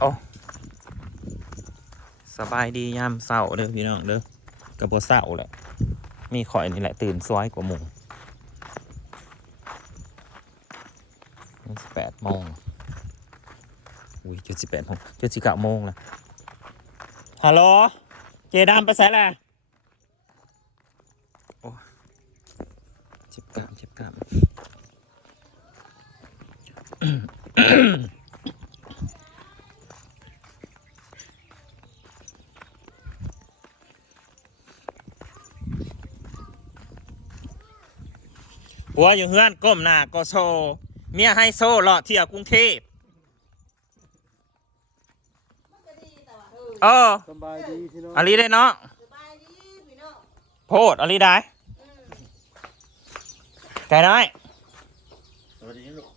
โอ้สบายดียามเศร้าเด้อพี่น้องเด้อกับบัเศร้าแหละมีข่อยนี่แหละตื่นสวยกว่าหมูสิบแปดโมงอุ้ยจุดสิบแปดโมงจุดสิบเก้าโมงแล้วฮัลโหลเจดามไปใส่แหละโอ้เจ็บกล้ามเจ็บกล้าม หัวอยู่เฮือนก้มหน้าก็โซ เมียให้โซ่เลาะเที่ยวกรุงเทพเออสบายดีพี่น้องอาลีได้เนาะสบายดีพี่น้องโพดอาลีได้อืมไก่น้อยสวัสดีลูก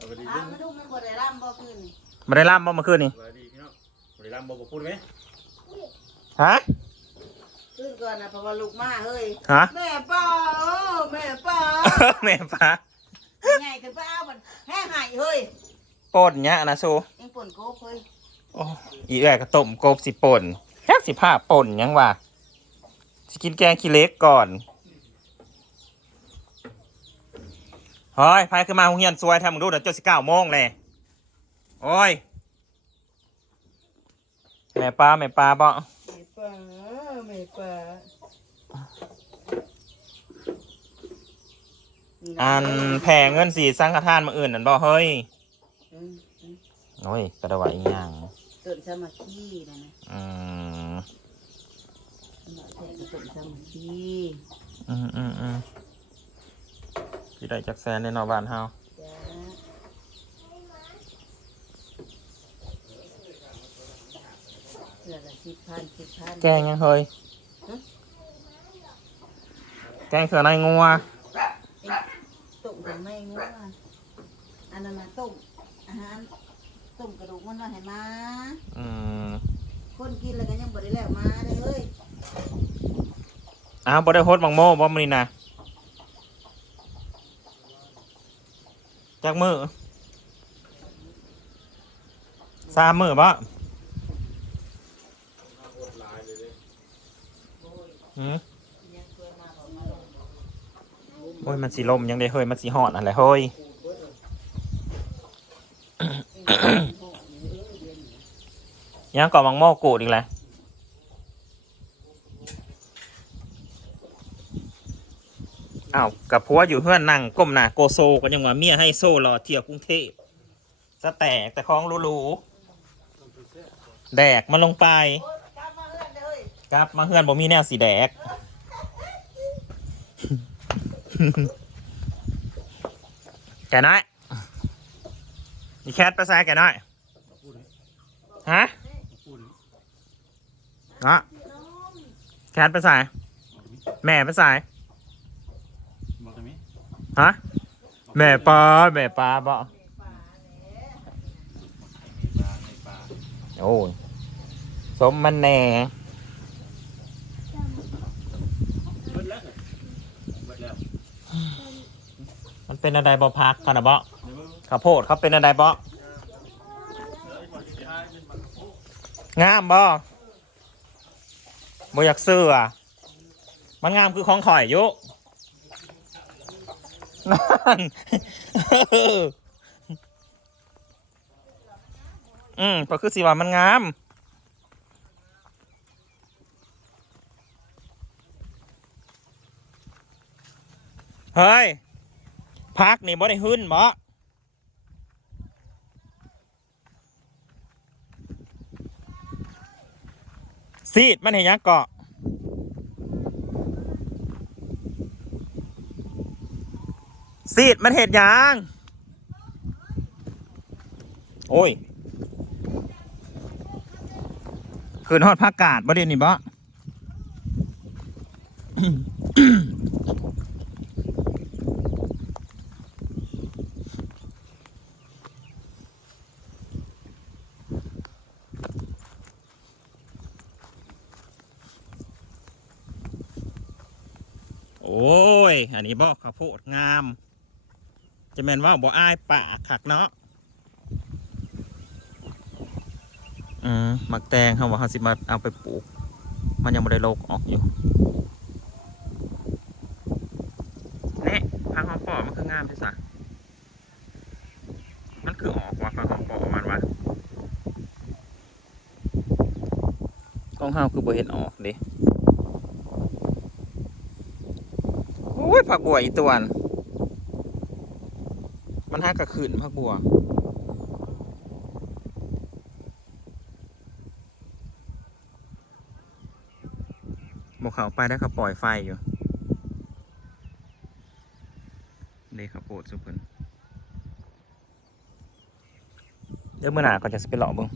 สวัสดีถามมาดูมันบ่ได้ร่ำบ่คืนนี่มาได้ล่ำบ่เมื่อคืนนี่สวัสดีพี่น้องสวัสดีลำบอกพูดไหมฮะ คืนก่อนนะเพราะว่าลูกมาเฮ้ย ฮะ แม่ป้าเออแม่ป้าแม่ปลาใหญ่ขึ้นป้ามันแห้งหายเฮ้ยปนเนี้ยนะสูเอ็งป่นโก๊กเฮ้ยโอ้อีแอกก็ต้มกบสิป่นแค่สิผ้าป่นยังวะสกินแกงขี้เล็กก่อนเฮ้ยพายขึ้นมาหงเฮียนซวยทำมึงดูเดี๋ยวจดสิเก้าโมงเลยโอ้ยแม่ปลาแม่ปลาบ่แม่ป้า แม่ป้านี่ะอันแผ่เงินสีสร้างคาทานมาอื่นนั่นบ่เฮ้ยอืมอืมโอ้ยกระดาว่าอีหยังต้นสามัคคีนะนะอืมสมาแท้ก็ต้นสามัคคีอืมอืมอืมพี่ได้จักแซนในนอกบ้านเฮาจ้าเดือนละสิบพันสิบพันแกงยังเฮ้ยฮะ แกงเขือในงัวต้มกันไม่งัวอันนั้นนะต้มอาหารต้มกระดูกมันว่าให้มาอืมคนกินแล้วก็ยังบ่ได้แล้วมาเด้อเฮ้ยอ้าวบ่ได้โฮดบังโม่บ่มื้อนี้นะจักมือสามมือบ่หืม ยังเคยมาบอกมาลง โอ้ยมันสิลมยังได้เฮ้ยมันสิฮอดอะไรเฮ้ยยังก่อบังโม่กูดอีกแล้วอ้าวกับผัวอยู่เพื่อนนั่งก้มหน้าโกโซก็ยังว่าเมียให้โซ่รอเที่ยวกรุงเทพสแตกแต่คล้องรู้ๆแดกมันลงไปกลับมาเฮือนเด้อเฮ้ยครับมาเฮือนบ่มีแนวสีแดก แกน้อยมีแคทไปใส่แกน้อย ฮะเนาะแคทไปใส่แม่ไปใส่บอกได้ไหมฮะ แม่ปลาแม่ปลาบ่ปลาในปลาโอ้ยสมมันแน่ เบิดแล้วเบิดแล้ว มันเป็นอะไรบ่พักกันนะบ่เดี๋ยวเบิ่งข้าวโพดเขาเป็นอะไรบ่งามบ่บ่อยากซื้ออะมันงามคือของข่อยอยุนั่นอืมก็คือสิว่ามันงาม เฮ้ยพักนี่บ่ได้หึ้นบ่ซีดมันเห็นยังเกาะซีดมันเห็ดยังโอ้ยคืนฮอดพักกาดบ่เดียวนี้บ่ โอันนี้บอกข้าวโพดงาม จะแมนว่าบ่อายป่าคักเนาะอืมหมักแตงเขาว่าเขาสิมาเอาไปปลูก มันยังไม่ได้โลกออกอยู่เนี่ยพังหอมปอมันคืองามที่สะมันคือออกว่าพังหอมปอมันวะกล้องเฮาคือบ่เห็นออกเด้โอ้ ยผักบัวอีตัวนมันหักกระขืนผักบัวบกเขาไปได้เขาปล่อยไฟอยู่เด็กเขาโปดสุพนเดี๋ยวเมื่อหนาก็จะสไปรย์หลอกเบิ้ง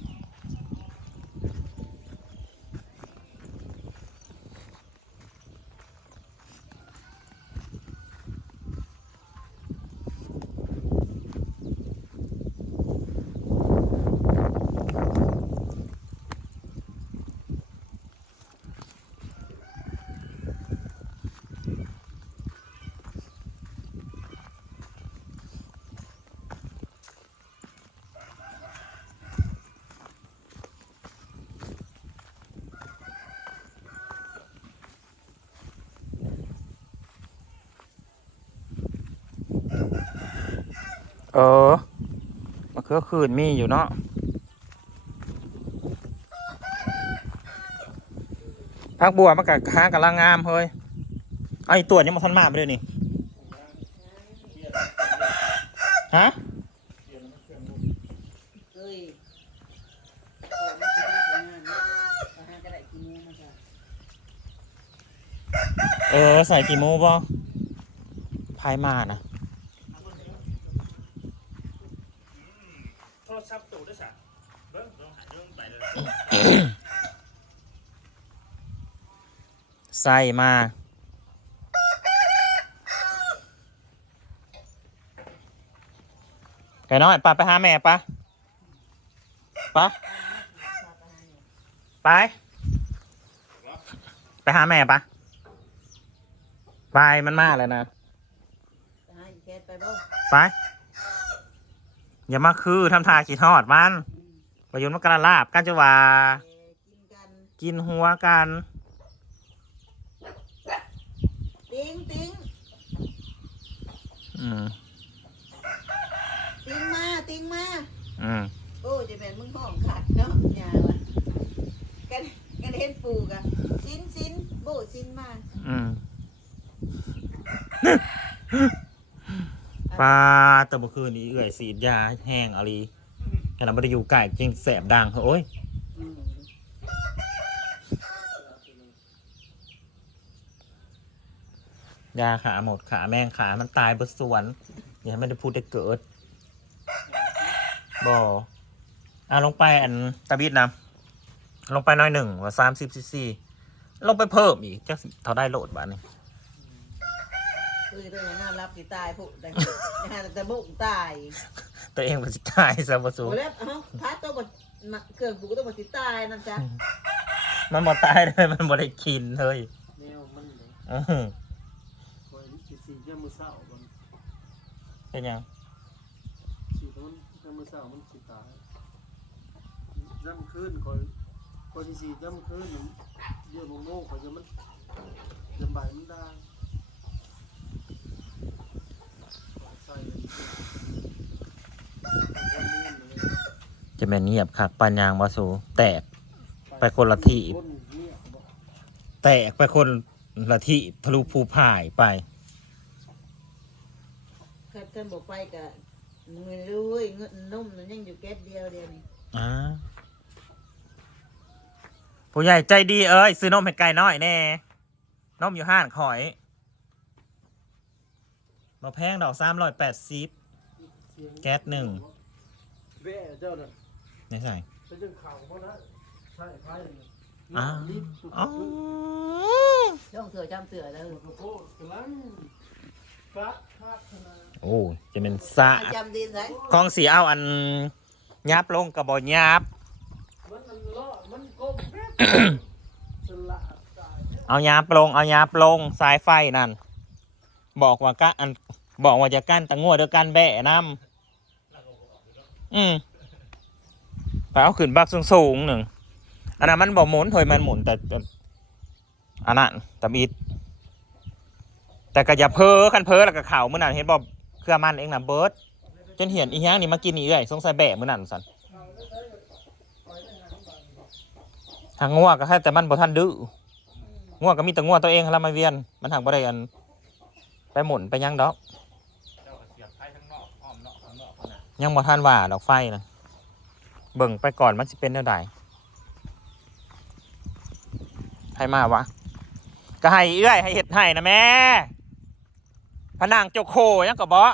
เออมะเขือคืนมีอยู่เนาะพักบัวมันกับค้างกับลางงามเฮ้ยไอาอีตัวยังมาทันมาไปเลยนี่ฮะเออมากินที่ทำงานนะมาหากระไดกินเนื้อมาจ้ะเออ ใส่กี่โมบ่พายมานะ โทรศัพท์ตู่ด้วยสะเบิ้งลองหาเรื่องไปเลย ใส่มา ไก่น้อยปะไปหาแม่ปะปะไป ไปหาแม่ปะไปมันมาแล้วนะไปหาอีแคทไปบ่ไป อย่ามาคือทำทาขีดทอดมัน ประยุนมันกระลาบกันจะว่าเอ่อกินกันกินหัวกันติ้งติ้งอืมติ้งมาติ้งมาอืมโอ้จะเป็นมึงห้องขาดเนาะยาวะกันกันเห็นปูกะชิ้นชิ้นโบชิ้นมาอืมปลาแตะบคืนนี้เอื่อยสีดยาแห้งอะไร แค่นั้นไม่ได้อยู่ไก่จริงแสบดังโอ้ยยาขาหมดขาแม่งขามันตายบนสวนอย่าให้มันได้พูดได้เกิดบออะลงไปอันตะบิดนะลงไปน้อยหนึ่งว่าสามสิบซีซีลงไปเพิ่มอีกจักเท่าได้โหลดบ้านี่คือตัวอย่างน่ารับสิตายผู้แต่นแต่บุกตาย ตัวเองมันสิตายซะบ่สูโอ้แล้วเอ้าพัดตัวบดมาเกิดบุกตัวบดสิตายนั่นจ้ะมันบ่ตายเลยมันบ่ได้กินเลยแนวมันเลยอื้อหือคอยสิสี่ยามมือเศร้ามันเป็นหยังสี่มันยามมือเศร้ามันสิตายย่ำคืนคอยคอยที่สี่ย่ำคืนมันเยอะโมโม่คอยจะมันยำใบายมันได้ใส่เลยเอาไว้นี่เลย จะแม่นเงียบคักปานยางบ่สูแตกไปคนละที่คนเนี่ยบอกแตกไปคนละที่ทะลุภูผายไปขัดกันบอกไปกะเงินรู้ยเงินนุ่มมันยังอยู่แก๊สเดียวเดียวนี่อ่าผู้ใหญ่ใจดีเอ้ยซื้อนมให้ไก่น้อยแน่นมอยู่ห้านข่อยมาแพงดอกสามร้อยแปดสิบเสียงแก๊สหนึ่งแว่เจ้า น่ะนี่ใส่เป็นจังข่าวเพราะนะใช่ไพ่อ้าลิ้นอ๋อช่องเสือจำเสือแล้วโอ้โหกำลังฟักฟักขนาดโอ้จะเป็นสะจำดีไหมของสีเอาอันยับลงกับบอยับมันมันเลาะมันก้มแป๊บสละตายเอายับลงเอายับลงสายไฟนั่น บอกว่าก้อันบอกว่าจะกั้นตะงัวเดียวกันแบะน้ำอืม ไปเอาขึ้นบักสูงๆหนึ่งอันนั้นมันบ่หมุนถอยมันหมุนแต่อันนั้นตำอิดแต่ก็อย่าเพ้อคันเพ้อแล้วก็เข่ามื่อนั้นเห็นบอกเครือมันเองนะเบิร์ดจนเห็นอีหยังนี่มากินอีเอ้ยสงสัยแบะมื่อนั้นสันทางง่วก็ให้แต่มันบ่ทันดื้อง่วก็มีแต่ง่วตัวเองแล้วมาเวียน มันทางบ่ได้อัน ไปหมุนไปยังดอกยังบ่ทันว่าดอกไฟนะ เบิ่งไปก่อนมันสิเป็นเท่าใดให้มาวะ ก็ให้เอื้อยให้เห็ดให้นะแม่ผนังโจโคยังก็บอ